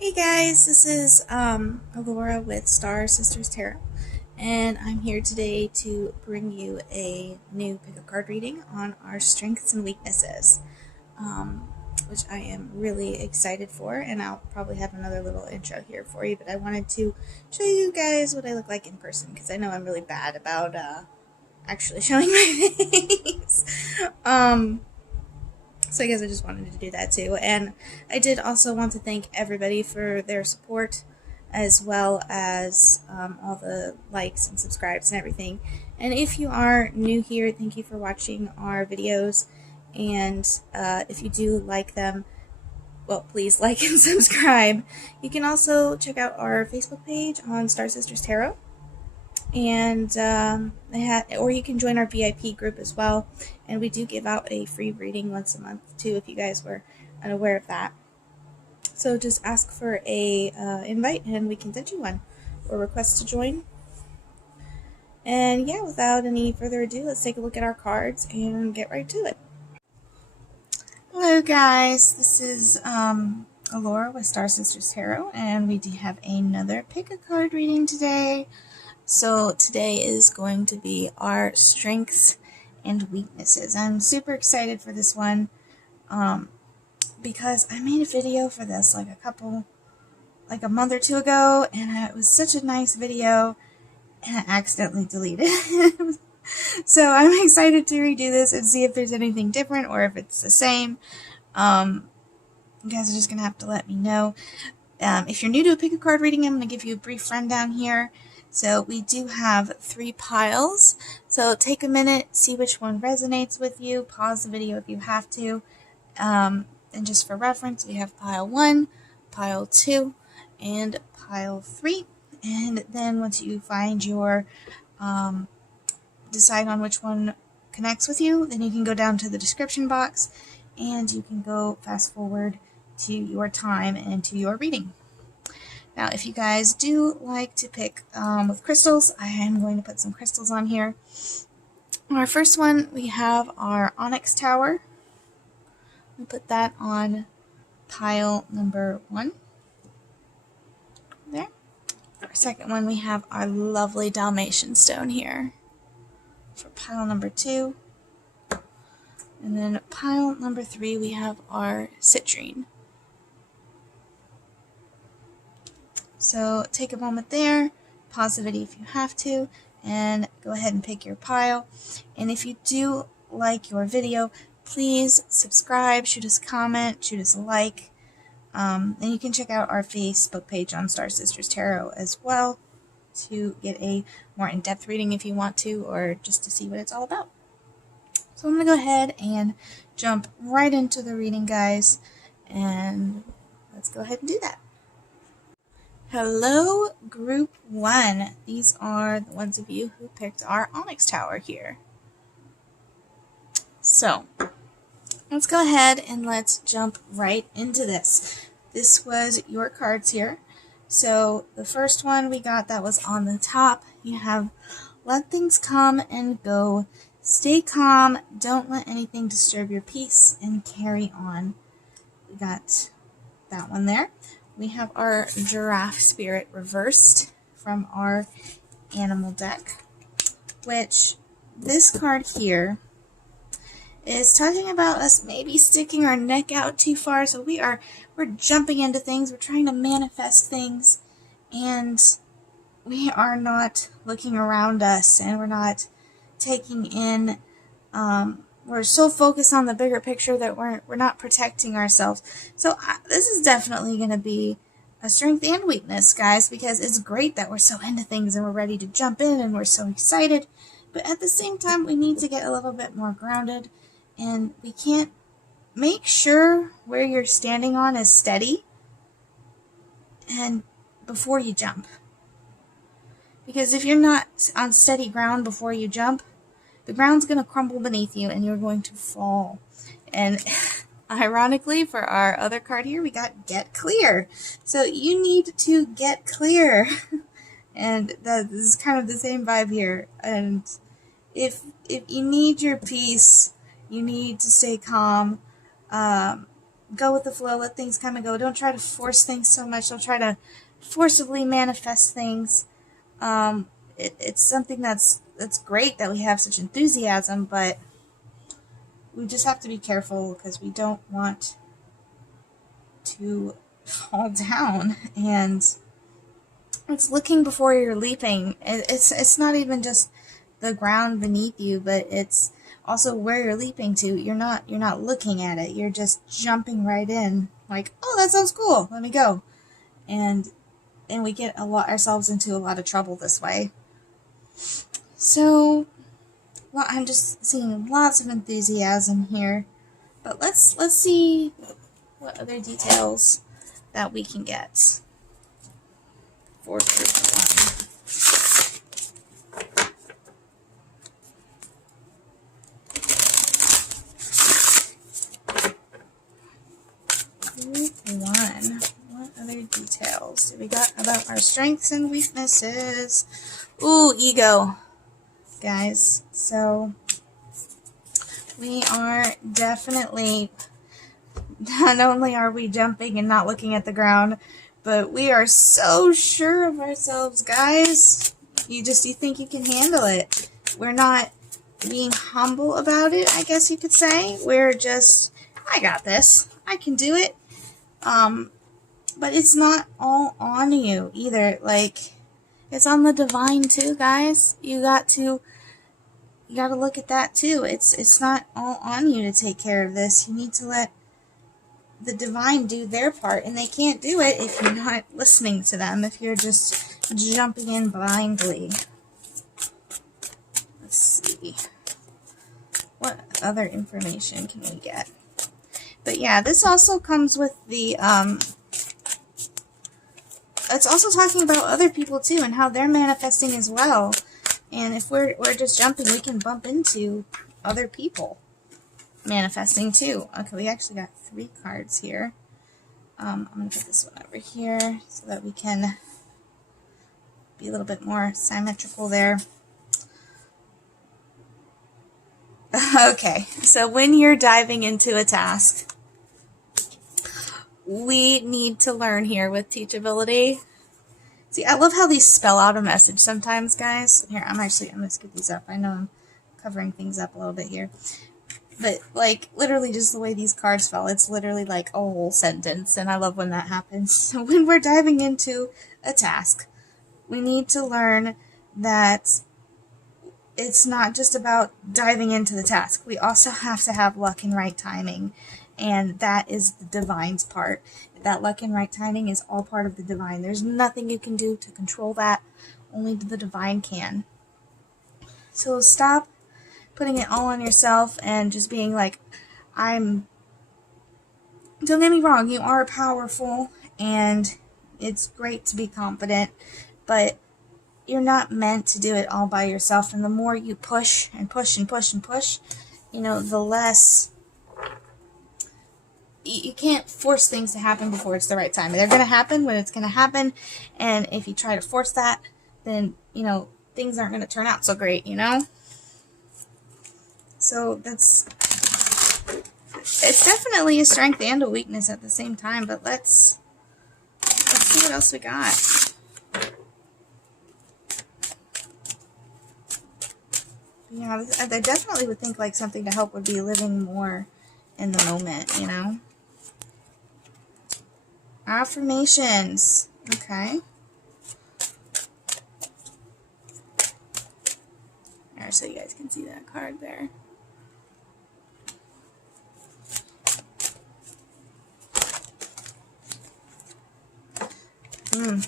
Hey guys, this is Alora with Star Sisters Tarot, and I'm here today to bring you a new pick a card reading on our strengths and weaknesses, um, which I am really excited for. And I'll probably have another little intro here for you, but I wanted to show you guys what I look like in person because I know I'm really bad about actually showing my face. Um, so I guess I just wanted to do that too. And I did also want to thank everybody for their support, as well as all the likes and subscribes and everything. And if you are new here, thank you for watching our videos. And if you do like them, well, please like and subscribe. You can also check out our Facebook page on Star Sisters Tarot, and or you can join our VIP group as well. And we do give out a free reading once a month too, if you guys were unaware of that. So just ask for a invite, and we can send you one, or request to join. And yeah, without any further ado, let's take a look at our cards and get right to it. Hello guys, this is Alora with Star Sisters Tarot, and we do have another pick a card reading today. So today is going to be our strengths and weaknesses. I'm super excited for this one because I made a video for this like a month or two ago, and it was such a nice video, and I accidentally deleted it. So I'm excited to redo this and see if there's anything different or if it's the same. You guys are just going to have to let me know. If you're new to a pick a card reading, I'm going to give you a brief rundown here. So we do have 3 piles, so take a minute, see which one resonates with you, pause the video if you have to, and just for reference, we have pile 1, pile 2, and pile 3, and then once you find your, decide on which one connects with you, then you can go down to the description box, and you can go fast forward to your time and to your reading. Now, if you guys do like to pick with crystals, I am going to put some crystals on here. Our first one, we have our onyx tower. We'll put that on pile number 1. There. Our second one, we have our lovely Dalmatian stone here for pile number 2. And then pile number 3, we have our citrine. So take a moment there, pause the video if you have to, and go ahead and pick your pile. And if you do like your video, please subscribe, shoot us a comment, shoot us a like. And you can check out our Facebook page on Star Sisters Tarot as well to get a more in-depth reading if you want to, or just to see what it's all about. So I'm going to go ahead and jump right into the reading, guys, and let's go ahead and do that. Hello, Group 1. These are the ones of you who picked our Onyx Tower here. So, let's go ahead and let's jump right into this. This was your cards here. So, the first one we got that was on the top, you have let things come and go. Stay calm, don't let anything disturb your peace, and carry on. We got that one there. We have our giraffe spirit reversed from our animal deck, which this card here is talking about us maybe sticking our neck out too far. So we're jumping into things, we're trying to manifest things, and we are not looking around us, and we're not taking in, we're so focused on the bigger picture that we're not protecting ourselves. So this is definitely going to be a strength and weakness, guys, because it's great that we're so into things and we're ready to jump in and we're so excited. But at the same time, we need to get a little bit more grounded, and we can't make sure where you're standing on is steady and before you jump. Because if you're not on steady ground before you jump, the ground's going to crumble beneath you and you're going to fall. And ironically, for our other card here, we got Get Clear. So you need to get clear. And that is kind of the same vibe here. And if you need your peace, you need to stay calm. go with the flow, let things come and go. Don't try to force things so much. Don't try to forcibly manifest things. It's something that's great that we have such enthusiasm, but we just have to be careful because we don't want to fall down. And it's looking before you're leaping. It's not even just the ground beneath you, but it's also where you're leaping to. You're not looking at it. You're just jumping right in. Like, oh, that sounds cool. Let me go. And we get ourselves into a lot of trouble this way. So, well, I'm just seeing lots of enthusiasm here. But let's see what other details that we can get for group 1. Group 1. What other details do we got about our strengths and weaknesses? Ooh, ego, guys. So we are definitely, not only are we jumping and not looking at the ground, but we are so sure of ourselves, guys. You think you can handle it. We're not being humble about it, I guess you could say. We're just, I got this. I can do it. But it's not all on you either. Like, it's on the divine too, guys. You got to look at that too. It's not all on you to take care of this. You need to let the divine do their part, and they can't do it if you're not listening to them, if you're just jumping in blindly. Let's see. What other information can we get? But yeah, this also comes with the, it's also talking about other people too and how they're manifesting as well. And if we're just jumping, we can bump into other people manifesting too. Okay, we actually got 3 cards here. I'm going to put this one over here so that we can be a little bit more symmetrical there. Okay, so when you're diving into a task, we need to learn here with teachability. See, I love how these spell out a message sometimes, guys. Here, I'm going to scoot these up. I know I'm covering things up a little bit here. But, like, literally just the way these cards fell, it's literally like a whole sentence, and I love when that happens. So when we're diving into a task, we need to learn that it's not just about diving into the task. We also have to have luck and right timing, and that is the divine's part. That luck and right timing is all part of the divine. There's nothing you can do to control that. Only the divine can. So stop putting it all on yourself and just being like, don't get me wrong, you are powerful and it's great to be confident, but you're not meant to do it all by yourself. And the more you push and push and push and push, the less. You can't force things to happen before it's the right time. They're going to happen when it's going to happen, and if you try to force that, then, things aren't going to turn out so great, So it's definitely a strength and a weakness at the same time, but let's see what else we got. Yeah, I definitely would think like something to help would be living more in the moment, Affirmations. Okay. Alright, so you guys can see that card there.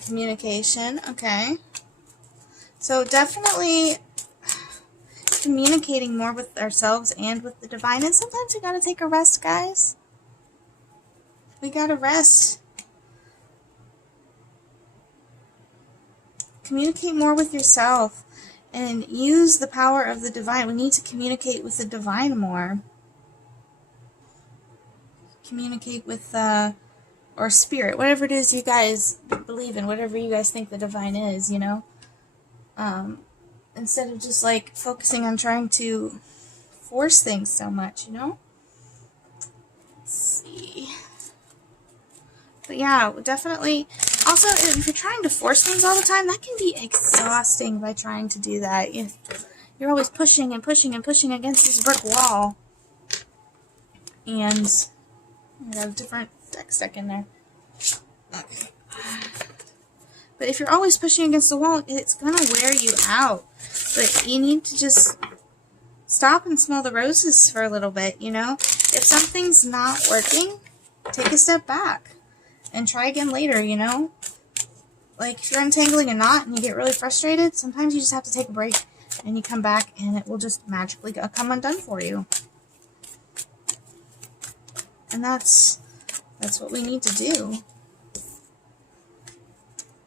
Communication. Okay. So definitely communicating more with ourselves and with the divine. And sometimes we gotta take a rest, guys. We gotta rest. Communicate more with yourself and use the power of the divine. We need to communicate with the divine more. Communicate with or spirit, whatever it is you guys believe in, whatever you guys think the divine is, instead of just like focusing on trying to force things so much, Let's see. But yeah, definitely. Also, if you're trying to force things all the time, that can be exhausting by trying to do that. You're always pushing and pushing and pushing against this brick wall. And I got a different deck stuck in there. Okay. But if you're always pushing against the wall, it's going to wear you out. But you need to just stop and smell the roses for a little bit, you know? If something's not working, take a step back and try again later, you know? Like, if you're untangling a knot and you get really frustrated, sometimes you just have to take a break and you come back and it will just magically come undone for you. And that's what we need to do.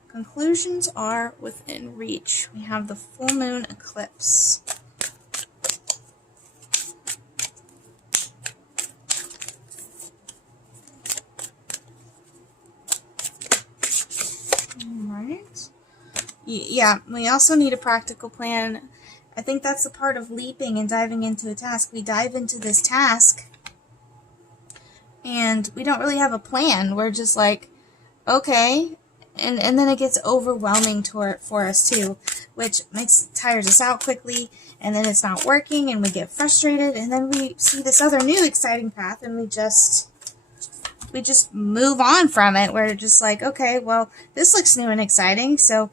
Conclusions are within reach. We have the full moon eclipse. Alright. Yeah, we also need a practical plan. I think that's the part of leaping and diving into a task. We dive into this task and we don't really have a plan. We're just like, okay. And then it gets overwhelming for us too, which tires us out quickly, and then it's not working, and we get frustrated, and then we see this other new exciting path, and we just move on from it. We're just like, okay, well, this looks new and exciting, so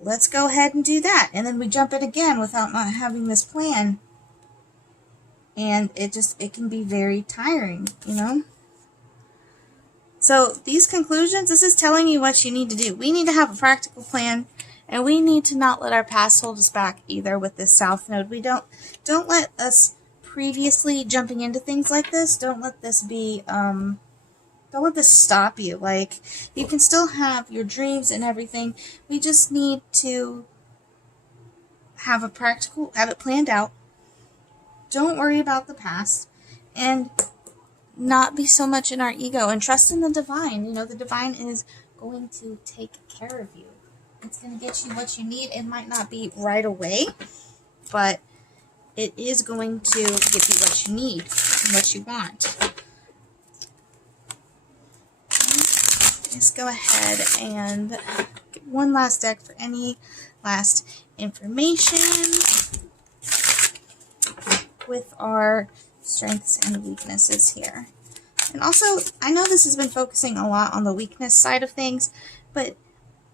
let's go ahead and do that. And then we jump in again without not having this plan, and it can be very tiring, you know? So these conclusions, this is telling you what you need to do. We need to have a practical plan, and we need to not let our past hold us back either with this South Node. We don't let us previously jumping into things like this, don't let this be, don't let this stop you. Like, you can still have your dreams and everything. We just need to have it planned out. Don't worry about the past, and not be so much in our ego, and trust in the divine. You know, the divine is going to take care of you. It's going to get you what you need. It might not be right away, but it is going to give you what you need and what you want. Let's go ahead and get one last deck for any last information with our strengths and weaknesses here. And also, I know this has been focusing a lot on the weakness side of things, but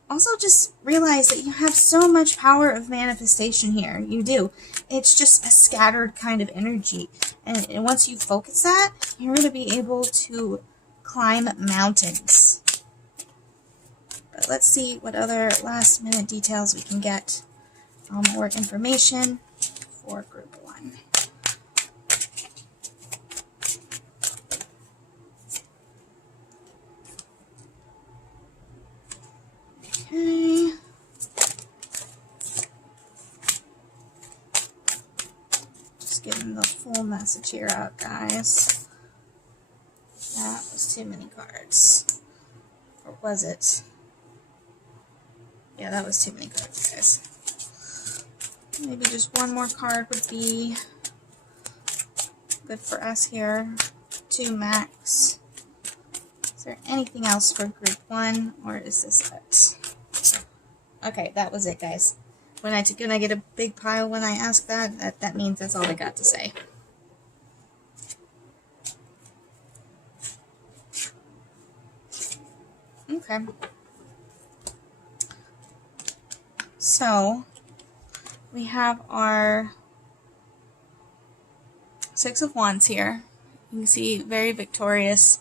also just realize that you have so much power of manifestation here. You do. It's just a scattered kind of energy. And once you focus that, you're going to be able to climb mountains. But let's see what other last minute details we can get. More information for group 1. Okay. Just getting the full message here out, guys. That was too many cards. Or was it? Yeah, that was too many cards, guys. Maybe just one more card would be good for us here. 2 max. Is there anything else for group 1, or is this it? Okay, that was it, guys. When I get a big pile when I ask that means that's all I got to say. Okay. So, we have our 6 of Wands here. You can see very victorious,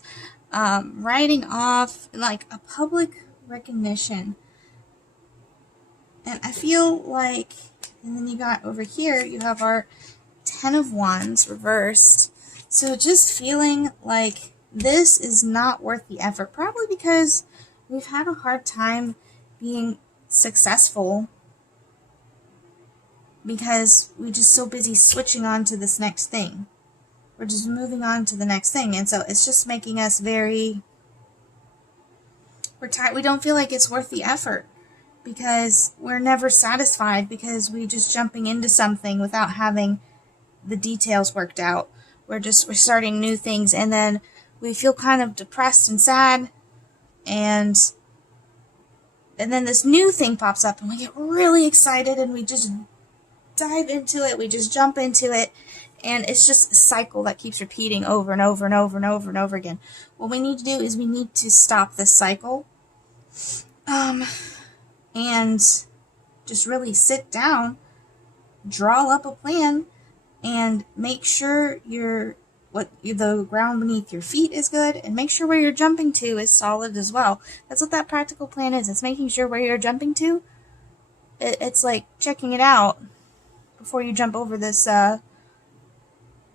riding off like a public recognition. And I feel like, and then you got over here, you have our 10 of Wands reversed. So just feeling like this is not worth the effort, probably because we've had a hard time being successful because we're just so busy switching on to this next thing. We're just moving on to the next thing, and so it's just making us we're tired. We don't feel like it's worth the effort because we're never satisfied, because we're just jumping into something without having the details worked out. We're starting new things, and then we feel kind of depressed and sad and then this new thing pops up and we get really excited and we just dive into it, we just jump into it, and it's just a cycle that keeps repeating over and over and over and over and over again. What we need to do is we need to stop this cycle, and just really sit down, draw up a plan, and make sure the ground beneath your feet is good, and make sure where you're jumping to is solid as well. That's what that practical plan is. It's making sure where you're jumping to, it's like checking it out before you jump over this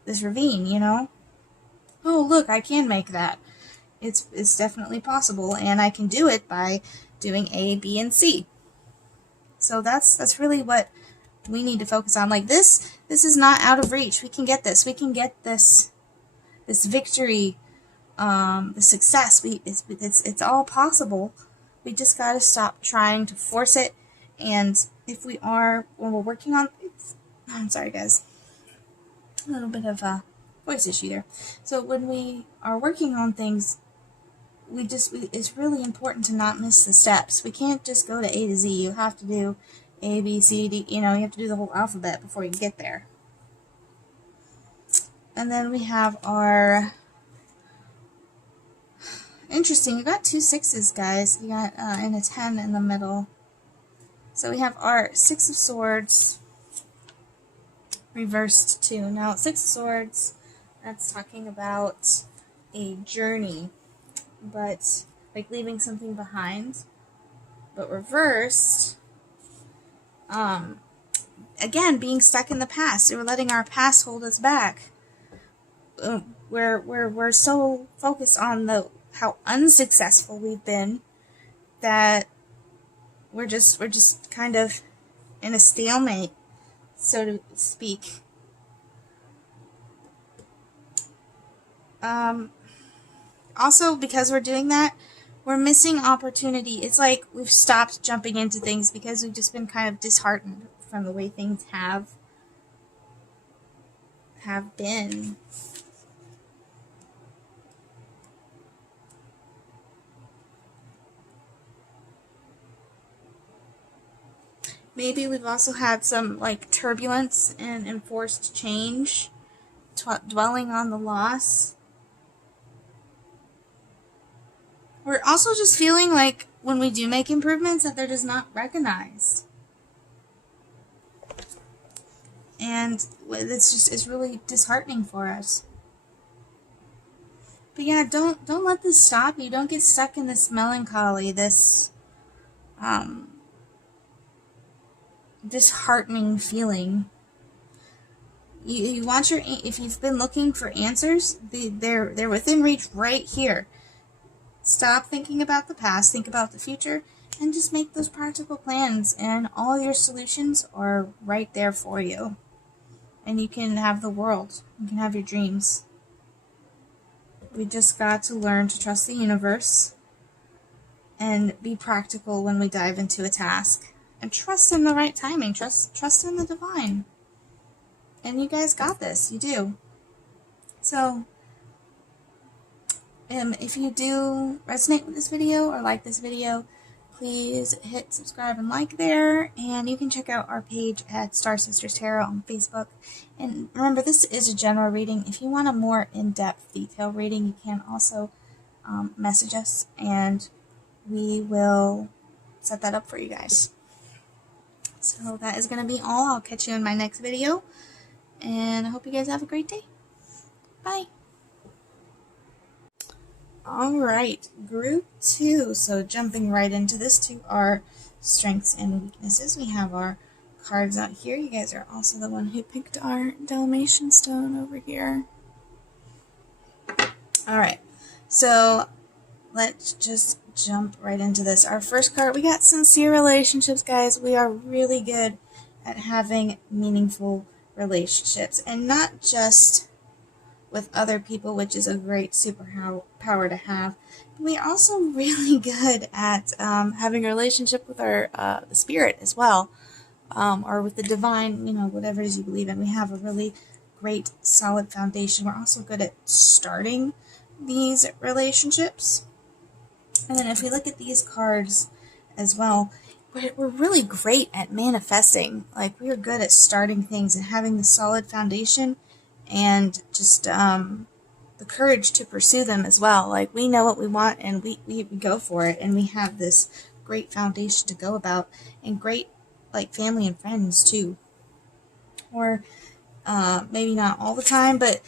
this ravine, you know? Oh, look, I can make that. It's definitely possible, and I can do it by doing A, B, and C. So that's really what we need to focus on. Like this is not out of reach. We can get this. We can get this victory, the success. It's all possible. We just got to stop trying to force it. And when we're working on, I'm sorry guys, a little bit of a voice issue there. So when we are working on things, it's really important to not miss the steps. We can't just go to A to Z. You have to do A, B, C, D, you have to do the whole alphabet before you get there. And then we have our, interesting, we got 2 6s, guys. We got and a 10 in the middle. So we have our 6 of Swords reversed 2. Now 6 of Swords, that's talking about a journey, but like leaving something behind. But reversed, again, being stuck in the past. We're letting our past hold us back. We're so focused on how unsuccessful we've been that we're just kind of in a stalemate, so to speak. Also, because we're doing that, we're missing opportunity. It's like we've stopped jumping into things because we've just been kind of disheartened from the way things have been. Maybe we've also had some like turbulence and enforced change, dwelling on the loss. We're also just feeling like when we do make improvements that they're just not recognized. And it's really disheartening for us. But yeah, don't let this stop you. Don't get stuck in this melancholy, this disheartening feeling. You want if you've been looking for answers, they're within reach right here. Stop thinking about the past, think about the future, and just make those practical plans, and all your solutions are right there for you. And you can have the world. You can have your dreams. We just got to learn to trust the universe and be practical when we dive into a task. And trust in the right timing. Trust in the divine. And you guys got this. You do. So, if you do resonate with this video or like this video, please hit subscribe and like there. And you can check out our page at Star Sisters Tarot on Facebook. And remember, this is a general reading. If you want a more in-depth, detailed reading, you can also message us, and we will set that up for you guys. So that is going to be all. I'll catch you in my next video, and I hope you guys have a great day. Bye. Alright, group 2. So jumping right into this to our strengths and weaknesses. We have our cards out here. You guys are also the one who picked our Dalmatian stone over here. Alright, so let's just jump right into this. Our first card, we got sincere relationships, guys. We are really good at having meaningful relationships, and not just with other people, which is a great superpower to have. We're also really good at having a relationship with our the spirit as well, or with the divine, whatever it is you believe in. We have a really great, solid foundation. We're also good at starting these relationships. And then if we look at these cards as well, we're really great at manifesting. Like, we are good at starting things and having the solid foundation and just the courage to pursue them as well. Like, we know what we want and we go for it, and we have this great foundation to go about, and great, like, family and friends too. Or maybe not all the time, but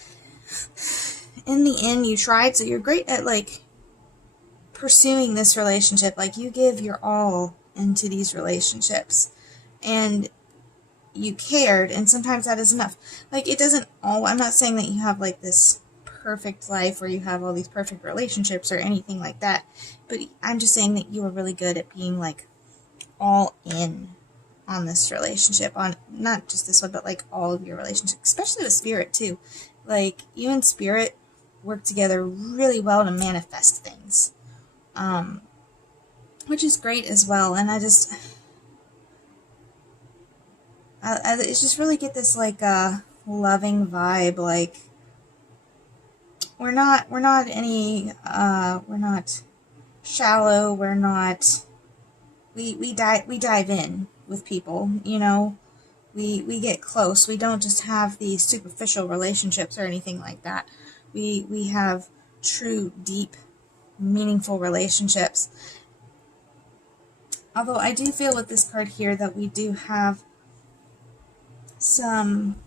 in the end you tried, so you're great at, like, pursuing this relationship. Like, you give your all into these relationships, and you cared, and sometimes that is enough. Like, it doesn't all, I'm not saying that you have, like, this perfect life where you have all these perfect relationships or anything like that, but I'm just saying that you were really good at being, like, all in on this relationship, on not just this one, but, like, all of your relationships, especially with Spirit too. Like, you and Spirit work together really well to manifest things, which is great as well. And I just just really get this, like, loving vibe. Like, we're not any we're not shallow, we're not, we dive in with people, you know. We get close. We don't just have these superficial relationships or anything like that. We have true, deep, meaningful relationships. Although I do feel with this card here that we do have sometimes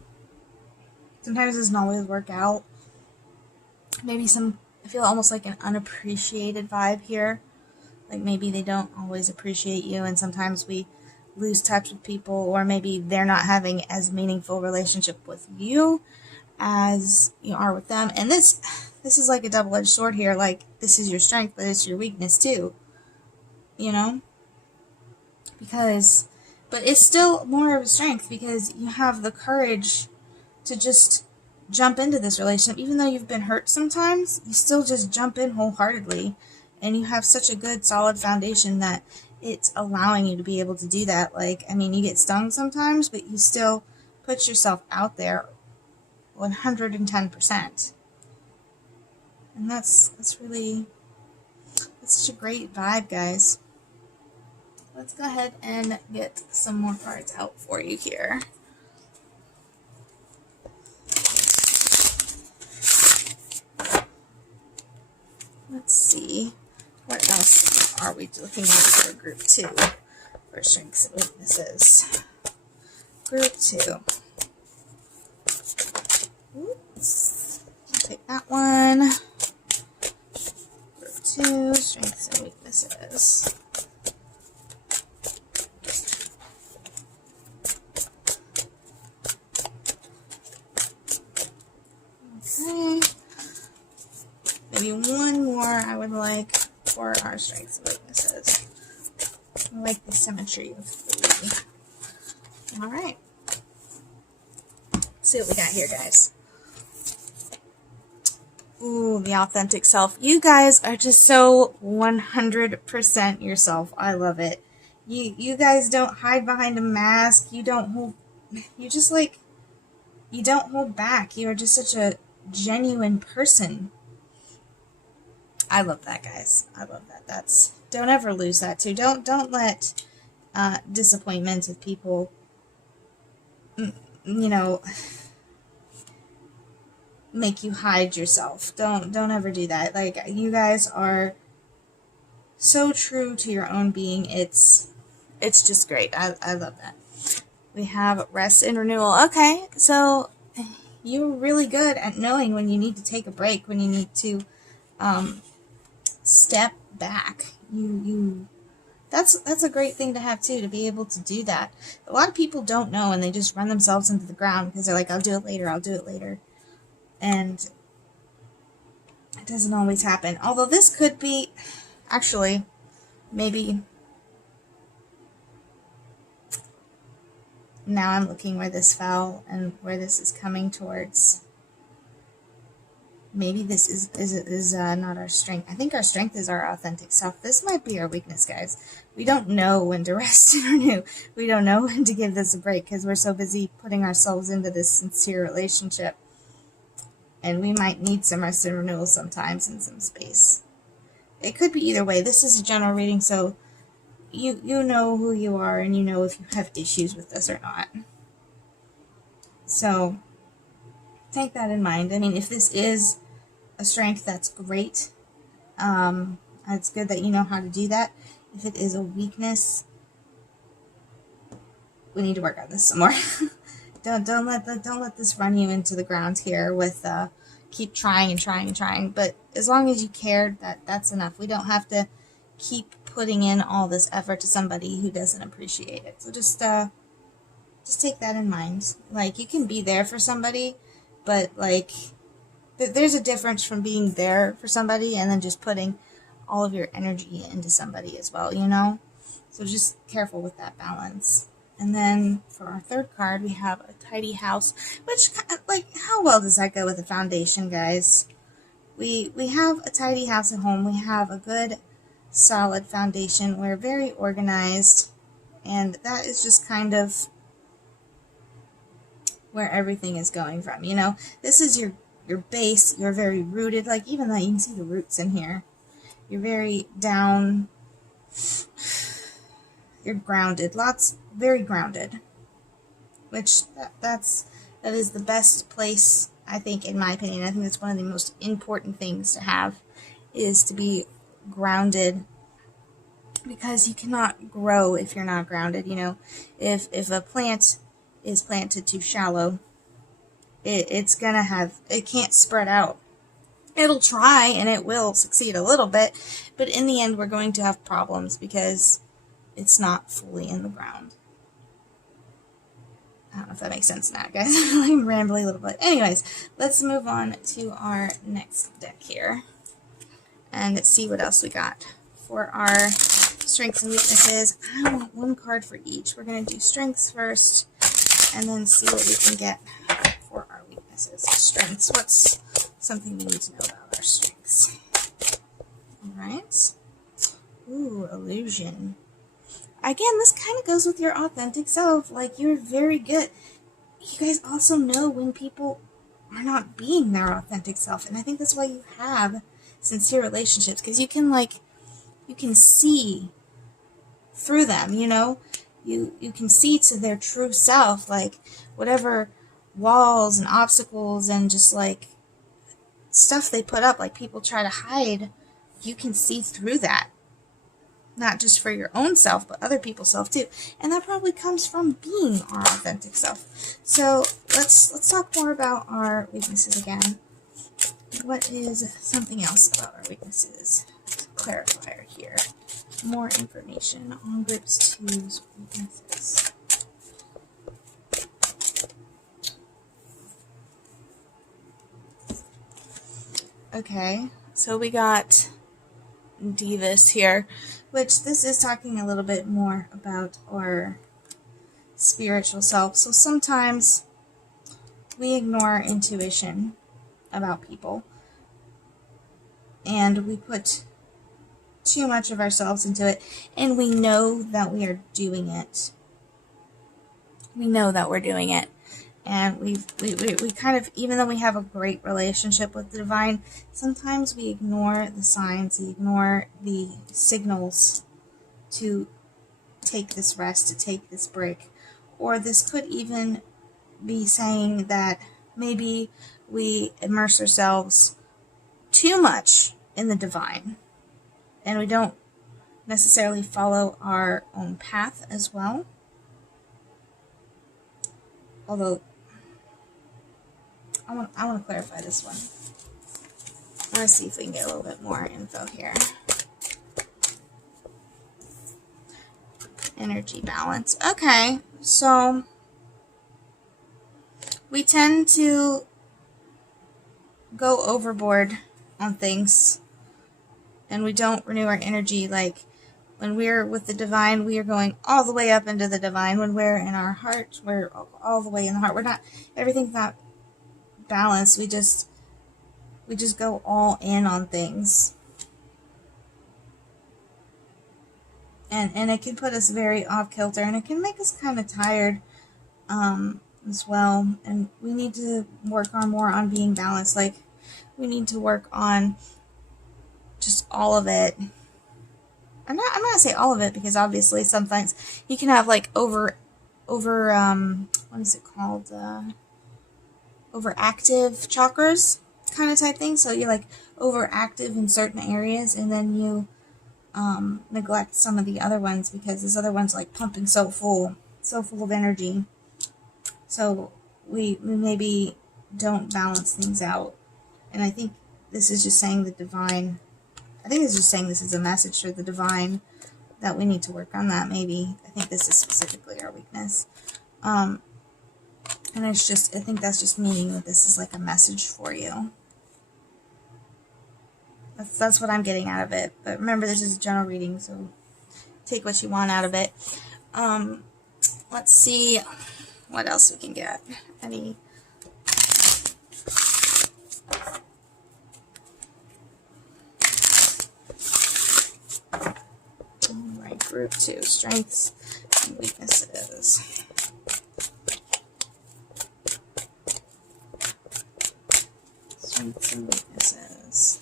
it doesn't always work out. Maybe I feel almost like an unappreciated vibe here. Like, maybe they don't always appreciate you, and sometimes we lose touch with people, or maybe they're not having as meaningful relationship with you as you are with them. And this is like a double-edged sword here. Like, this is your strength, but it's your weakness too, you know? But it's still more of a strength because you have the courage to just jump into this relationship. Even though you've been hurt sometimes, you still just jump in wholeheartedly, and you have such a good solid foundation that it's allowing you to be able to do that. Like, I mean, you get stung sometimes, but you still put yourself out there 110%. And that's such a great vibe, guys. Let's go ahead and get some more cards out for you here. Let's see, what else are we looking at for group 2 for strengths and weaknesses? Group 2. Oops. I'll take that one. Group 2, strengths and weaknesses. Okay. Maybe one more I would like for our strengths and weaknesses. I like the symmetry of 3. Alright. Let's see what we got here, guys. Ooh, the authentic self. You guys are just so 100% yourself. I love it. You guys don't hide behind a mask. You don't hold back. You are just such a genuine person. I love that, guys. I love that. Don't ever lose that too. Don't let disappointments of people, you know, make you hide yourself. Don't ever do that. Like, you guys are so true to your own being. It's just great. I love that. We have rest and renewal. Okay, so you're really good at knowing when you need to take a break, when you need to step back. That's a great thing to have too, to be able to do that. A lot of people don't know, and they just run themselves into the ground because they're like, I'll do it later. And it doesn't always happen. Although this could be, actually, maybe, now I'm looking where this fell and where this is coming towards. Maybe this is not our strength. I think our strength is our authentic self. This might be our weakness, guys. We don't know when to rest and renew. We don't know when to give this a break because we're so busy putting ourselves into this sincere relationship. And we might need some rest and renewal sometimes and some space. it could be either way. This is a general reading, so you know who you are, and you know if you have issues with this or not. So take that in mind. I mean, if this is a strength, that's great. It's good that you know how to do that. If it is a weakness, we need to work on this some more. don't let this run you into the ground here with keep trying and trying and trying. But as long as you cared, that's enough. We don't have to keep putting in all this effort to somebody who doesn't appreciate it. So just take that in mind. Like, you can be there for somebody, but like there's a difference from being there for somebody and then just putting all of your energy into somebody as well, you know? So just careful with that balance. And then for our third card, we have a tidy house, which, like, how well does that go with the foundation, guys? We have a tidy house at home. We have a good, solid foundation. We're very organized, and that is just kind of where everything is going from, you know? This is your base. You're very rooted, like, even though you can see the roots in here. You're very down. You're grounded. Very grounded. Which, that is the best place, I think, in my opinion. I think that's one of the most important things to have, is to be grounded. Because you cannot grow if you're not grounded, you know? If a plant is planted too shallow, it can't spread out. It'll try, and it will succeed a little bit, but in the end, we're going to have problems because it's not fully in the ground. I don't know if that makes sense now, guys. I'm rambling a little bit. Anyways, let's move on to our next deck here and see what else we got. For our strengths and weaknesses, I want one card for each. We're going to do strengths first and then see what we can get for our weaknesses. Strengths. What's something we need to know about our strengths? Alright. Ooh, illusion. Again, this kind of goes with your authentic self. Like, you're very good. You guys also know when people are not being their authentic self. And I think that's why you have sincere relationships. Because you can see through them, you know? You can see to their true self. Like, whatever walls and obstacles and just, like, stuff they put up, like, people try to hide, you can see through that. Not just for your own self, but other people's self too. And that probably comes from being our authentic self. So let's talk more about our weaknesses again. What is something else about our weaknesses? Clarifier here. More information on Group 2's weaknesses. Okay, so we got Divas here, which this is talking a little bit more about our spiritual self. So sometimes we ignore intuition about people and we put too much of ourselves into it, and we know that we are doing it. We know that we're doing it. And we kind of, even though we have a great relationship with the divine, sometimes we ignore the signs, we ignore the signals to take this rest, to take this break. Or this could even be saying that maybe we immerse ourselves too much in the divine, and we don't necessarily follow our own path as well. Although, I want to clarify this one. I want to see if we can get a little bit more info here. Energy balance. Okay, so we tend to go overboard on things, and we don't renew our energy. Like, when we're with the divine, we are going all the way up into the divine. When we're in our heart, we're all the way in the heart. We're not, everything's not balanced. We just go all in on things. And it can put us very off kilter, and it can make us kind of tired as well. And we need to work on more on being balanced. Like, we need to work on just all of it. I'm not gonna say all of it, because obviously sometimes you can have like what is it called? Overactive chakras kind of type thing. So you're like overactive in certain areas, and then you neglect some of the other ones because this other one's like pumping so full of energy. So we maybe don't balance things out. And I think this is just saying the divine. I think it's just saying this is a message for the divine that we need to work on that, maybe. I think this is specifically our weakness. And it's just, I think that's just meaning that this is like a message for you. That's what I'm getting out of it. But remember, this is a general reading, so take what you want out of it. Let's see what else we can get. Any... Group 2, strengths and weaknesses. Strengths and weaknesses.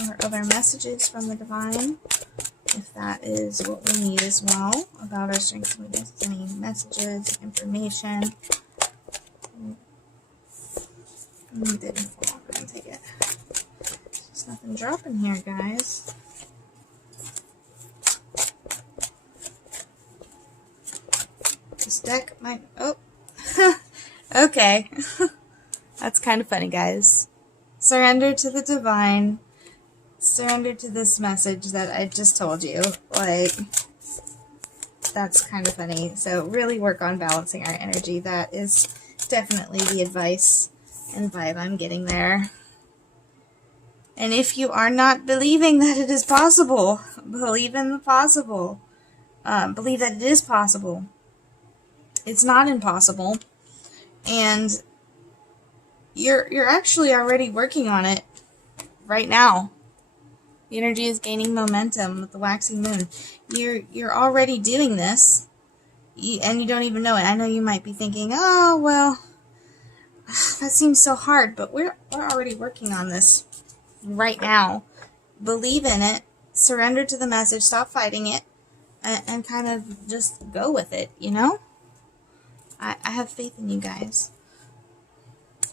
Or other messages from the divine, if that is what we need as well, about our strengths and weaknesses. Any messages, information. Didn't fall. I'm going to take it. There's nothing dropping here, guys. This deck might... Oh. Okay. That's kind of funny, guys. Surrender to the divine. Surrender to this message that I just told you. Like, that's kind of funny. So really work on balancing our energy. That is definitely the advice and vibe I'm getting there. And if you are not believing that it is possible, believe in the possible. Believe that it is possible. It's not impossible. And you're actually already working on it right now. The energy is gaining momentum with the waxing moon. You're already doing this, and you don't even know it. I know you might be thinking, oh, well, that seems so hard, but we're already working on this right now. Believe in it, surrender to the message, stop fighting it, and kind of just go with it, you know? I have faith in you guys.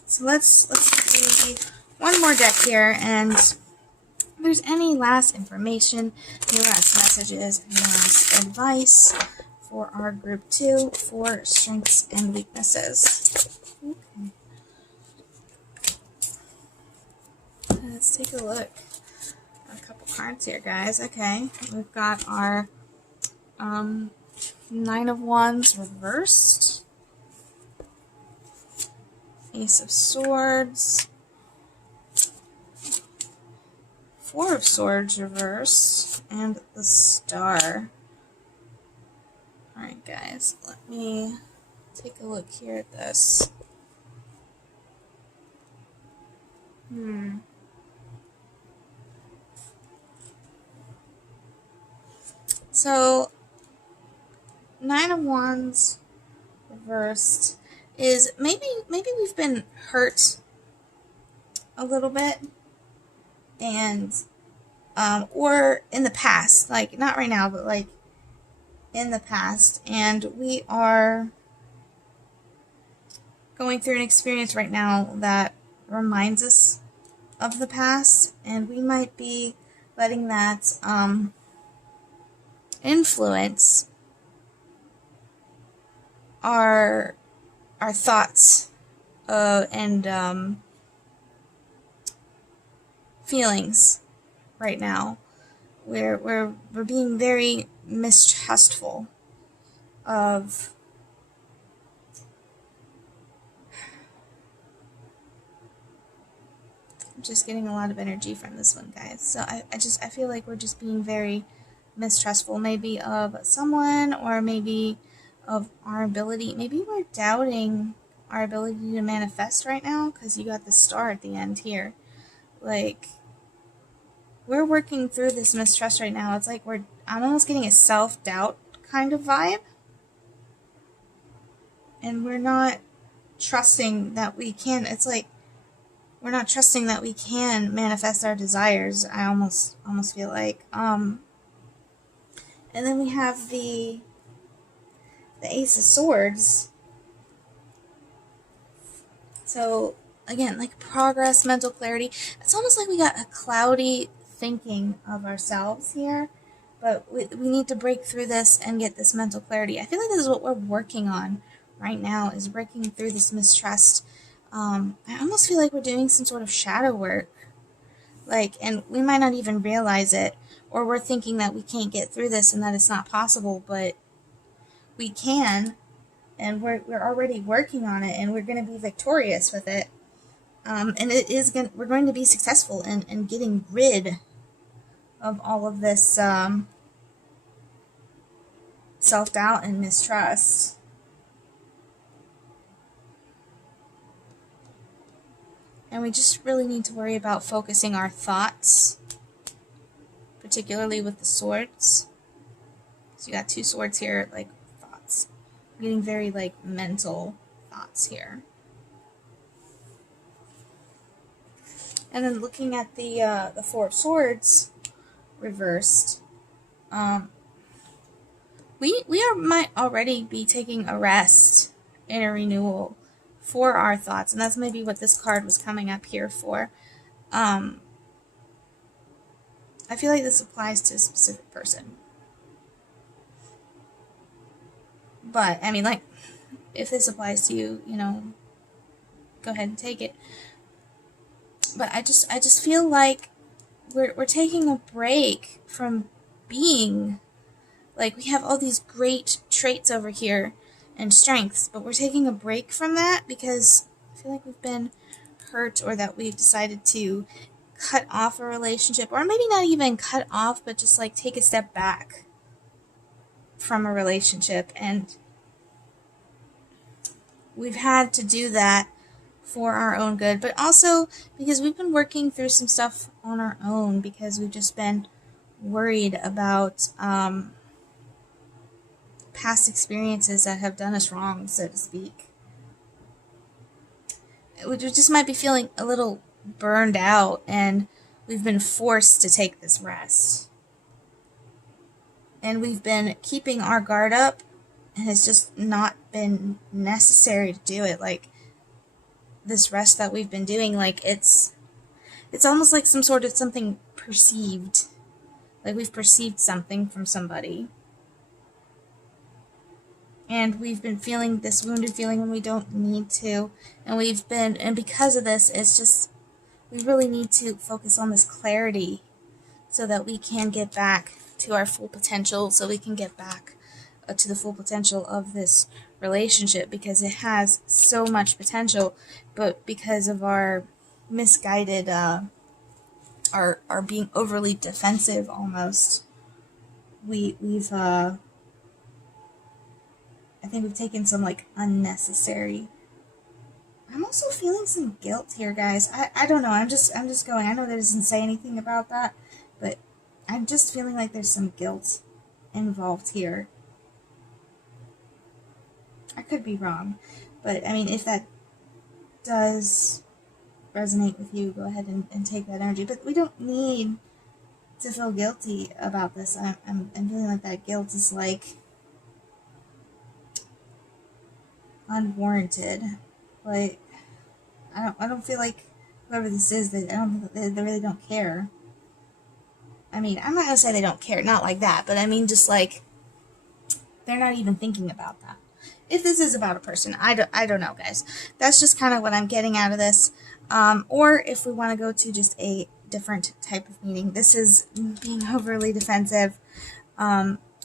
So let's do one more deck here, and if there's any last information, any last messages, any last advice for our group 2 for strengths and weaknesses. Okay. Let's take a look at a couple cards here, guys. Okay, we've got our 9 of Wands reversed, Ace of Swords, 4 of Swords reversed, and the Star. Alright, guys, let me take a look here at this. So, 9 of Wands reversed is maybe we've been hurt a little bit, and or in the past, like not right now, but like in the past, and we are going through an experience right now that reminds us of the past, and we might be letting that influence our thoughts and feelings right now. We're being very mistrustful of I'm just getting a lot of energy from this one, guys. So I feel like we're just being very mistrustful, maybe of someone, or maybe of our ability. Maybe we're doubting our ability to manifest right now, because you got the Star at the end here. Like, we're working through this mistrust right now. It's like I'm almost getting a self-doubt kind of vibe. and we're not trusting that we can. It's like we're not trusting that we can manifest our desires. I almost feel like and then we have the Ace of Swords. So again, like progress, mental clarity. It's almost like we got a cloudy thinking of ourselves here, but we need to break through this and get this mental clarity. I feel like this is what we're working on right now, is breaking through this mistrust. I almost feel like we're doing some sort of shadow work, like, and we might not even realize it, or we're thinking that we can't get through this and that it's not possible, but we can, and we're already working on it, and we're going to be victorious with it. And we're going to be successful in getting rid of all of this self-doubt and mistrust. And we just really need to worry about focusing our thoughts, particularly with the swords. So you got two swords here, like thoughts. I'm getting very like mental thoughts here. And then looking at the Four of Swords reversed, we might already be taking a rest and a renewal for our thoughts, and that's maybe what this card was coming up here for. I feel like this applies to a specific person. But, I mean, like, if this applies to you, you know, go ahead and take it. But I just feel like we're taking a break from being, like, we have all these great traits over here and strengths, but we're taking a break from that because I feel like we've been hurt, or that we've decided to cut off a relationship, or maybe not even cut off, but just like take a step back from a relationship. And we've had to do that for our own good, but also because we've been working through some stuff on our own, because we've just been worried about past experiences that have done us wrong, so to speak. We just might be feeling a little burned out, and we've been forced to take this rest. And we've been keeping our guard up, and it's just not been necessary to do it. Like, this rest that we've been doing, like, it's almost like some sort of something perceived. Like, we've perceived something from somebody. And we've been feeling this wounded feeling when we don't need to. And because of this, it's just, we really need to focus on this clarity so that we can get back to our full potential, so we can get back to the full potential of this relationship, because it has so much potential, but because of our misguided, our being overly defensive almost, we've I think we've taken some, like, unnecessary. I'm also feeling some guilt here, guys. I don't know. I'm just going. I know that doesn't say anything about that, but I'm just feeling like there's some guilt involved here. I could be wrong, but I mean, if that does resonate with you, go ahead and take that energy. But we don't need to feel guilty about this. I'm feeling like that guilt is, like, unwarranted. Like, I don't feel like whoever this is, they really don't care. I mean, I'm not gonna say they don't care, not like that, but I mean just like they're not even thinking about that. If this is about a person, I don't know, guys. That's just kind of what I'm getting out of this. Or if we want to go to just a different type of meaning, this is being overly defensive.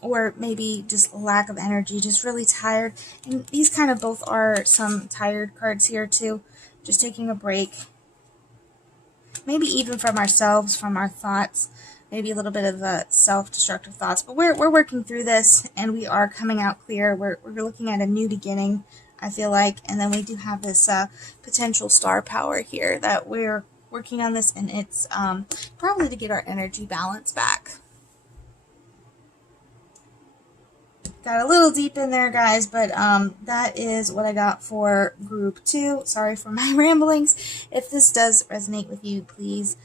Or maybe just a lack of energy, just really tired. And these kind of both are some tired cards here too. Just taking a break. Maybe even from ourselves, from our thoughts. Maybe a little bit of self-destructive thoughts. But we're working through this, and we are coming out clear. We're looking at a new beginning, I feel like. And then we do have this potential star power here that we're working on this, and it's probably to get our energy balance back. got a little deep in there, guys, but that is what I got for group 2. Sorry for my ramblings. If this does resonate with you, please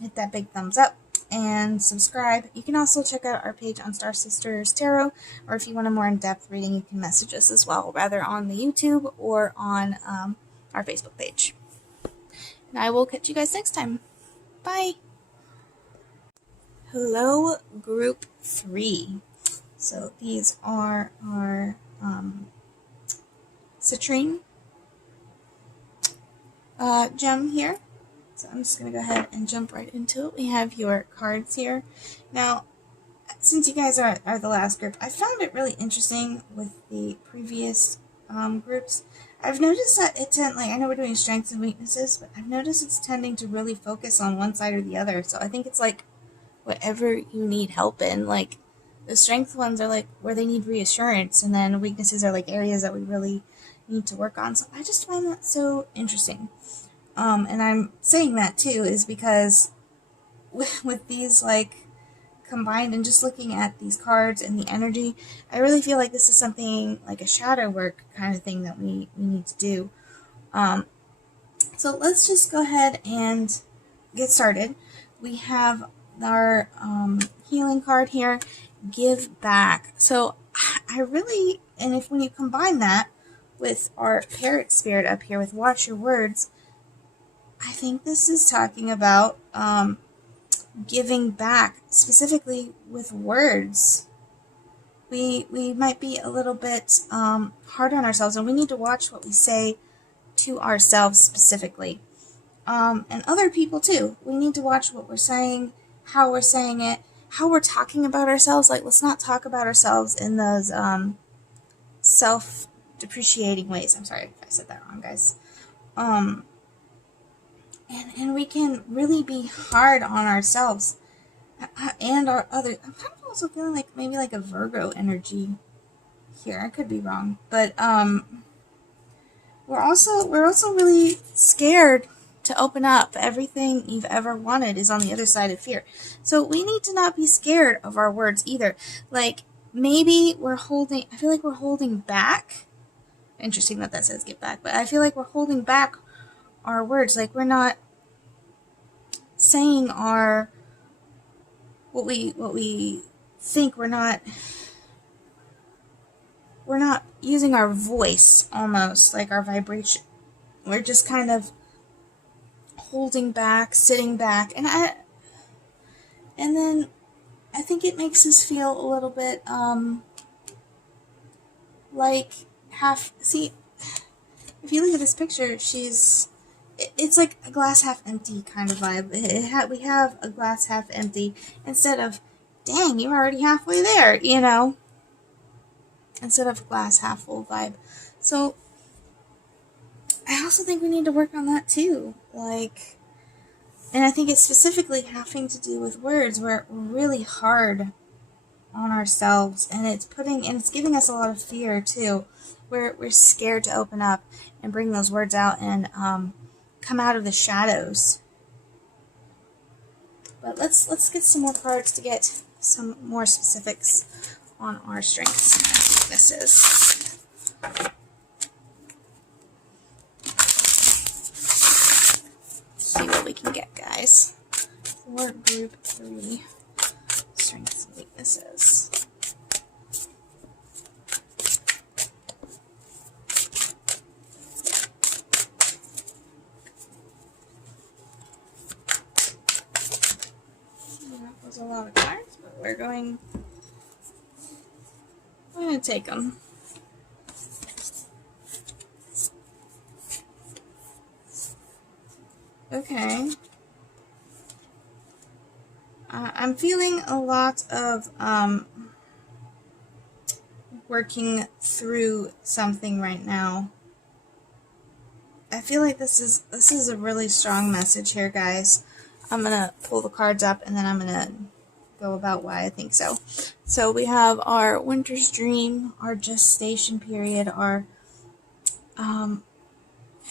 hit that big thumbs up and subscribe. You can also check out our page on Star Sisters Tarot, or if you want a more in-depth reading, you can message us as well, rather on the YouTube or on our Facebook page. And I will catch you guys next time. Bye! Hello, group 3. So these are our citrine gem here. So I'm just going to go ahead and jump right into it. We have your cards here. Now, since you guys are the last group, I found it really interesting with the previous groups. I've noticed that it I know we're doing strengths and weaknesses, but I've noticed it's tending to really focus on one side or the other. So I think it's like whatever you need help in. Like the strength ones are like where they need reassurance, and then weaknesses are like areas that we really need to work on. So I just find that so interesting. And I'm saying that too is because with these like combined and just looking at these cards and the energy, I really feel like this is something like a shadow work kind of thing that we need to do. So let's just go ahead and get started. We have our healing card here, give back. So I really, and if when you combine that with our parrot spirit up here with watch your words, I think this is talking about giving back, specifically with words. We might be a little bit hard on ourselves, and we need to watch what we say to ourselves specifically. And other people too. We need to watch what we're saying, how we're saying it, how we're talking about ourselves. Like, let's not talk about ourselves in those self-depreciating ways. I'm sorry if I said that wrong, guys. And we can really be hard on ourselves and our others. I'm kind of also feeling like maybe like a Virgo energy here. I could be wrong, but we're also really scared to open up. Everything you've ever wanted is on the other side of fear. So we need to not be scared of our words either. Like maybe I feel like we're holding back. Interesting that says get back, but I feel like we're holding back our words. Like we're not saying what we think. We're not using our voice, almost like our vibration. We're just kind of holding back, sitting back, and then I think it makes us feel a little bit like see, if you look at this picture, it's like a glass half empty kind of vibe. We have a glass half empty instead of, dang, you're already halfway there, you know? Instead of glass half full vibe. So I also think we need to work on that too. Like, and I think it's specifically having to do with words. We're really hard on ourselves, and it's giving us a lot of fear too. We're scared to open up and bring those words out and come out of the shadows. But let's get some more cards to get some more specifics on our strengths and weaknesses. See what we can get, guys, for group 3 strengths and weaknesses. A lot of cards, but we're going to take them. Okay. I'm feeling a lot of working through something right now. I feel like this is a really strong message here, guys. I'm going to pull the cards up, and then I'm going to go about why I think so. So we have our winter's dream, our gestation period, our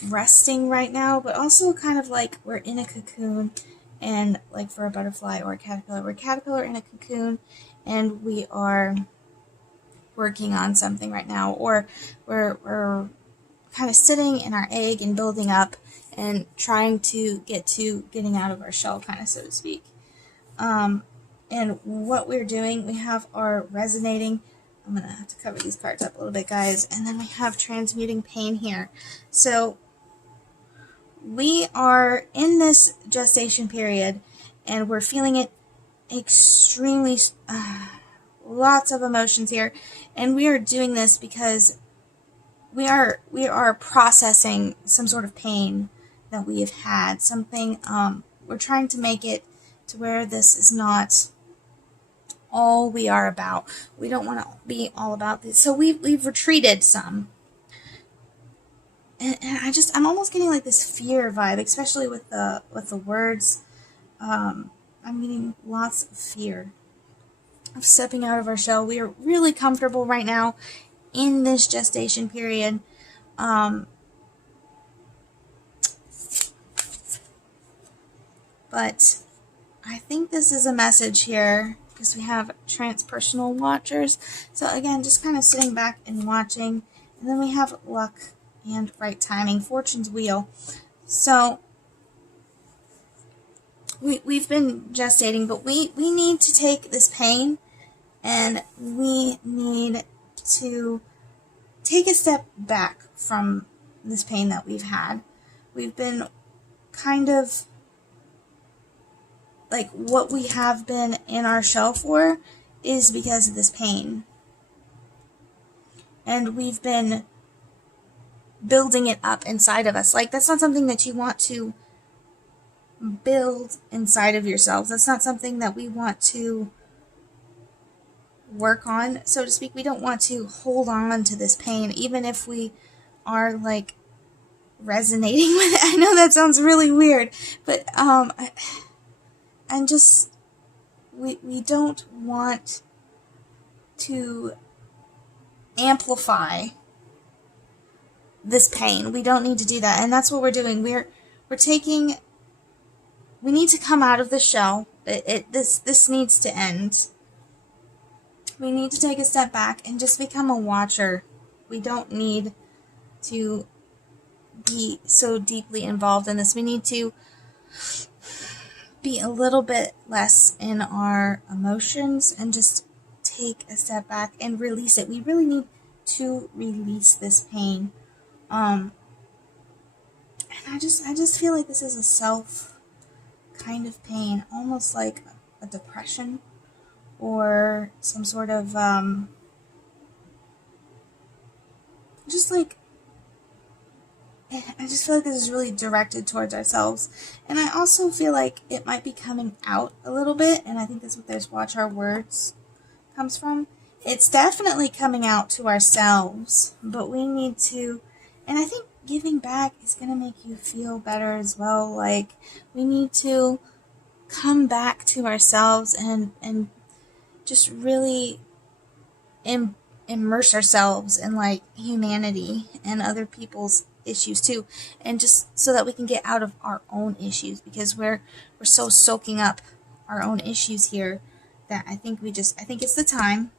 resting right now, but also kind of like we're in a cocoon, and like for a butterfly or a caterpillar, we're a caterpillar in a cocoon, and we are working on something right now, or we're kind of sitting in our egg and building up and trying to get to getting out of our shell, kind of, so to speak. And what we're doing, we have our resonating. I'm going to have to cover these cards up a little bit, guys. And then we have transmuting pain here. So we are in this gestation period, and we're feeling it extremely, lots of emotions here. And we are doing this because we are processing some sort of pain that we have had. Something, we're trying to make it to where this is not all we are about. We don't want to be all about this. So we've retreated some. And I'm almost getting like this fear vibe, especially with the words. I'm getting lots of fear of stepping out of our shell. We are really comfortable right now in this gestation period. But I think this is a message here, because we have transpersonal watchers. So again, just kind of sitting back and watching. And then we have luck and right timing, fortune's wheel. So we've been gestating, but we need to take this pain, and we need to take a step back from this pain that we've had. We've been kind of like, what we have been in our shell for is because of this pain. And we've been building it up inside of us. Like, that's not something that you want to build inside of yourselves. That's not something that we want to work on, so to speak. We don't want to hold on to this pain, even if we are like resonating with it. I know that sounds really weird, but and just we don't want to amplify this pain. We don't need to do that, and that's what we're doing. We're taking. We need to come out of the shell. This needs to end. We need to take a step back and just become a watcher. We don't need to be so deeply involved in this. We need to be a little bit less in our emotions and just take a step back and release it. We really need to release this pain. And I just feel like this is a self kind of pain, almost like a depression or some sort of just like, I just feel like this is really directed towards ourselves. And I also feel like it might be coming out a little bit, and I think that's what this watch our words comes from. It's definitely coming out to ourselves, but we need to, and I think giving back is going to make you feel better as well. Like, we need to come back to ourselves and just really immerse ourselves in like humanity and other people's issues too, and just so that we can get out of our own issues, because we're so soaking up our own issues here that I think it's the time.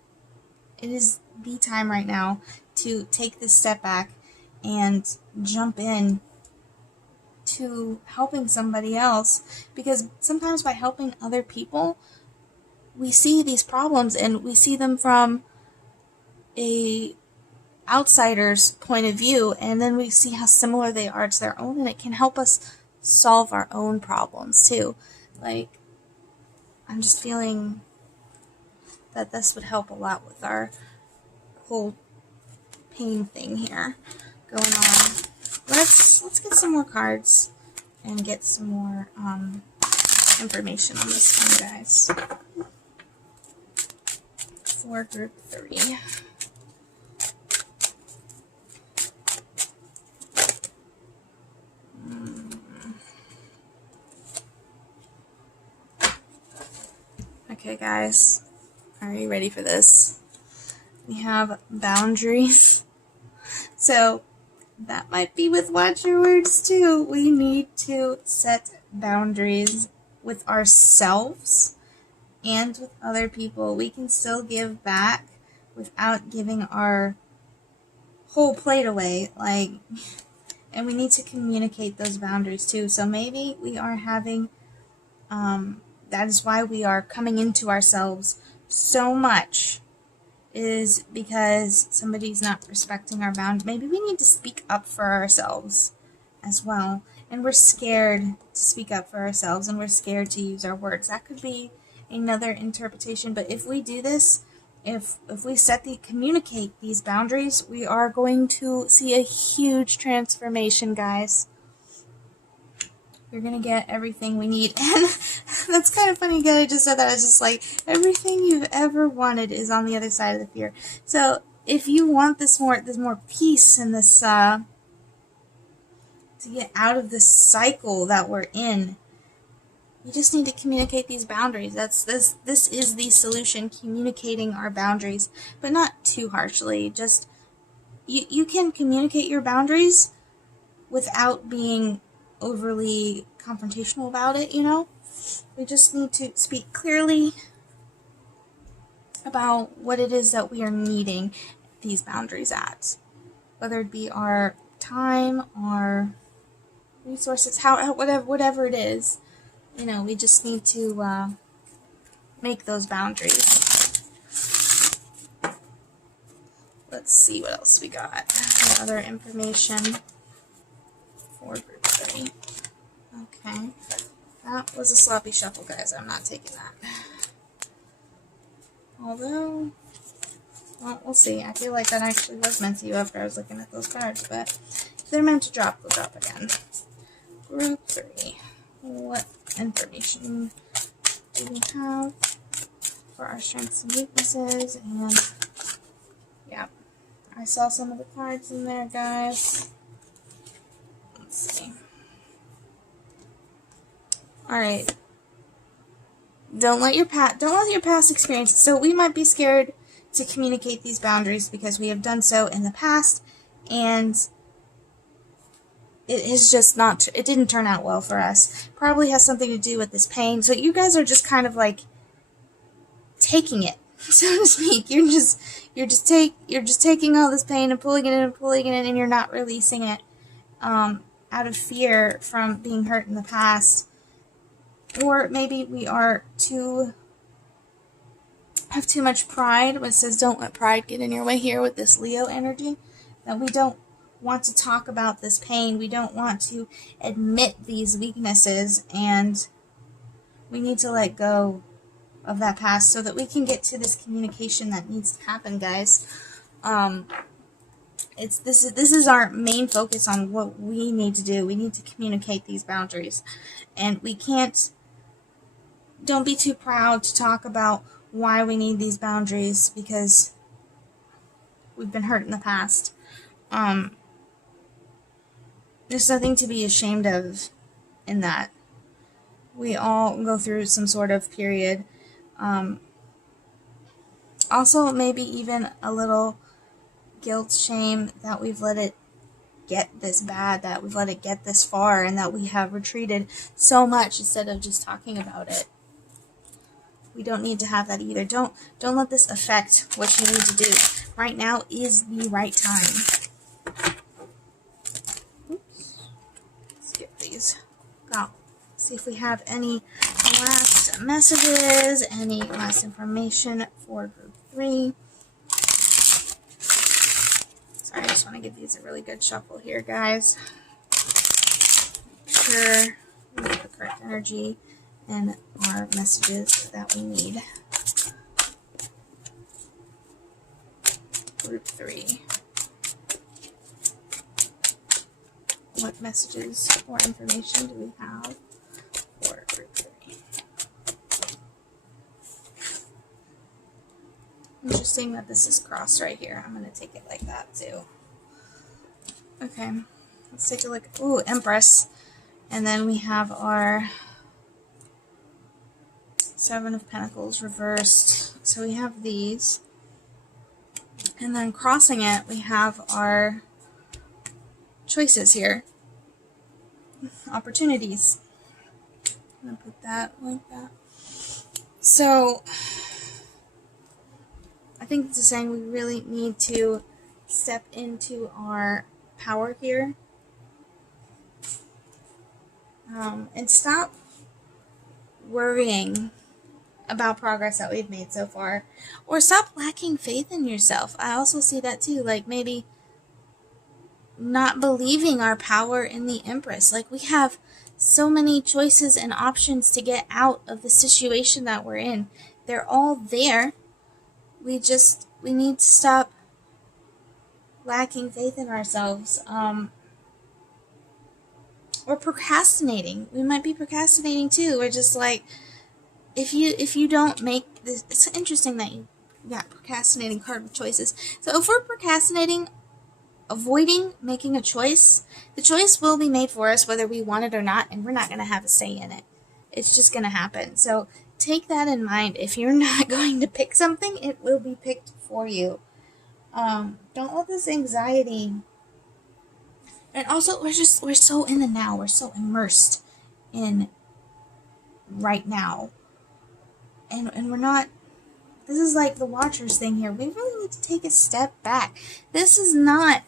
It is the time right now to take this step back and jump in to helping somebody else, because sometimes by helping other people, we see these problems and we see them from a outsider's point of view, and then we see how similar they are to their own, and it can help us solve our own problems too. Like, I'm just feeling that this would help a lot with our whole pain thing here going on. Let's get some more cards and get some more information on this one, guys. For group 30. Okay, guys, are you ready for this? We have boundaries. So that might be with watch your words too. We need to set boundaries with ourselves and with other people. We can still give back, without giving our whole plate away. Like, and we need to communicate those boundaries too. So maybe we are having, that is why we are coming into ourselves so much, is because somebody's not respecting our boundaries. Maybe we need to speak up for ourselves as well. And we're scared to speak up for ourselves, and we're scared to use our words. That could be another interpretation. But if we do this, if we communicate these boundaries, we are going to see a huge transformation, guys. You're going to get everything we need. And that's kind of funny, guys. I just said that. I was just like, everything you've ever wanted is on the other side of the fear. So if you want this more peace and this, to get out of this cycle that we're in, you just need to communicate these boundaries. This is the solution, communicating our boundaries, but not too harshly. Just, you can communicate your boundaries without being overly confrontational about it, you know? We just need to speak clearly about what it is that we are needing these boundaries at. Whether it be our time, our resources, whatever it is, you know, we just need to make those boundaries. Let's see what else we got. Other information for group 3. Okay, that was a sloppy shuffle, guys. I'm not taking that. Although, well, we'll see. I feel like that actually was meant to you after I was looking at those cards, but if they're meant to drop, they'll drop again. Group 3. What information do we have for our strengths and weaknesses? And, yeah, I saw some of the cards in there, guys. Let's see. Alright. Don't let your past experiences. So we might be scared to communicate these boundaries because we have done so in the past, and it has just not, it didn't turn out well for us. Probably has something to do with this pain. So you guys are just kind of like taking it, so to speak. You're just taking all this pain and pulling it in and pulling it in, and you're not releasing it out of fear from being hurt in the past. Or maybe we have too much pride. What it says, don't let pride get in your way here with this Leo energy. That we don't want to talk about this pain. We don't want to admit these weaknesses, and we need to let go of that past so that we can get to this communication that needs to happen, guys. This is our main focus on what we need to do. We need to communicate these boundaries, and we can't. Don't be too proud to talk about why we need these boundaries, because we've been hurt in the past. There's nothing to be ashamed of in that. We all go through some sort of period. Also, maybe even a little guilt, shame that we've let it get this bad, that we've let it get this far, and that we have retreated so much instead of just talking about it. We don't need to have that either. Don't let this affect what you need to do. Right now is the right time. Oops. Skip these. Go. See if we have any last messages, any last information for group 3. Sorry, I just want to give these a really good shuffle here, guys. Make sure we get the correct energy and our messages that we need. Group 3. What messages or information do we have for group 3? Interesting that this is crossed right here. I'm going to take it like that too. Okay, let's take a look. Ooh, Empress. And then we have our 7 of Pentacles reversed. So we have these. And then crossing it, we have our choices here. Opportunities. I'm going to put that like that. So, think this is saying we really need to step into our power here, and stop worrying about progress that we've made so far, or stop lacking faith in yourself. I also see that too, like maybe not believing our power in the Empress. Like, we have so many choices and options to get out of the situation that we're in. They're all there. We need to stop lacking faith in ourselves. Or procrastinating. We might be procrastinating too. We're just like, if you don't make this, it's interesting that you got procrastinating card with choices. So if we're procrastinating, avoiding making a choice, the choice will be made for us whether we want it or not, and we're not going to have a say in it. It's just going to happen. So take that in mind. If you're not going to pick something, it will be picked for you. Don't let this anxiety, and also we're so in the now, we're so immersed in right now, and we're not, this is like the Watchers thing here. We really need to take a step back. This is not,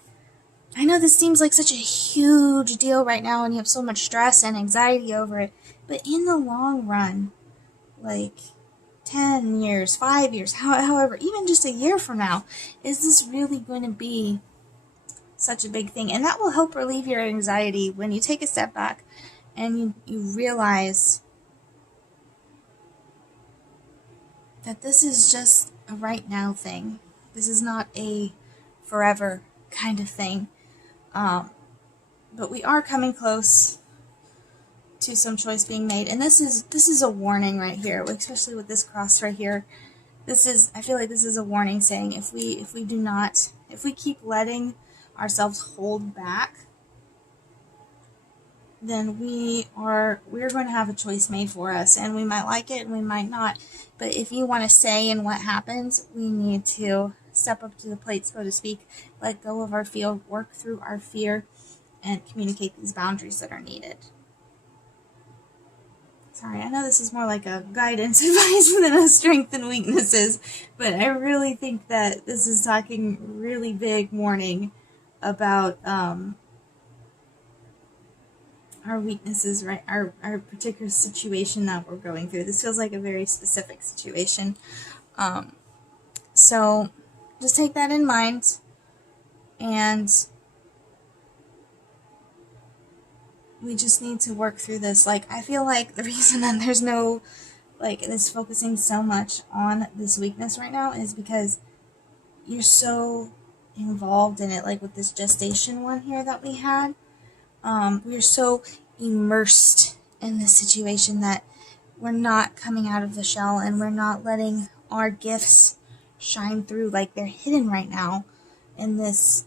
I know this seems like such a huge deal right now and you have so much stress and anxiety over it, but in the long run, like 10 years, 5 years, however, even just a year from now, is this really going to be such a big thing? And that will help relieve your anxiety when you take a step back and you realize that this is just a right now thing. This is not a forever kind of thing. But we are coming close to some choice being made, and this is a warning right here, especially with this cross right here. I feel like this is a warning saying if we keep letting ourselves hold back, then we're going to have a choice made for us, and we might like it and we might not. But if you want to say in what happens, we need to step up to the plate, so to speak, let go of our fear, work through our fear, and communicate these boundaries that are needed. Sorry, I know this is more like a guidance advice than a strength and weaknesses, but I really think that this is talking really big warning about our weaknesses, right? Our particular situation that we're going through. This feels like a very specific situation. So just take that in mind, and we just need to work through this. Like, I feel like the reason that there's no, like, this focusing so much on this weakness right now is because you're so involved in it, like with this gestation one here that we had. We're so immersed in this situation that we're not coming out of the shell, and we're not letting our gifts shine through. Like, they're hidden right now in this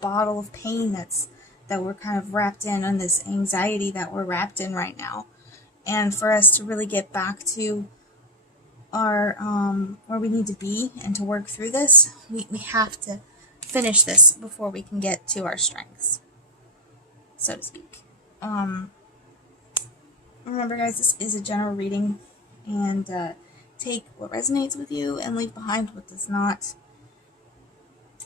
bottle of pain that we're kind of wrapped in, and this anxiety that we're wrapped in right now. And for us to really get back to our where we need to be and to work through this, we have to finish this before we can get to our strengths, so to speak. Remember, guys, this is a general reading, and take what resonates with you and leave behind what does not.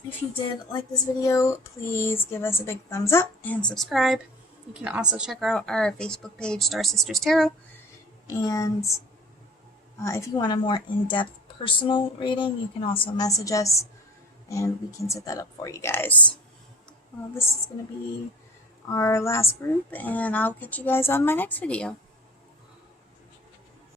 If you did like this video, please give us a big thumbs up and subscribe. You can also check out our Facebook page, Star Sisters Tarot, and if you want a more in-depth personal reading, you can also message us, and we can set that up for you guys. Well, this is going to be our last group, and I'll catch you guys on my next video.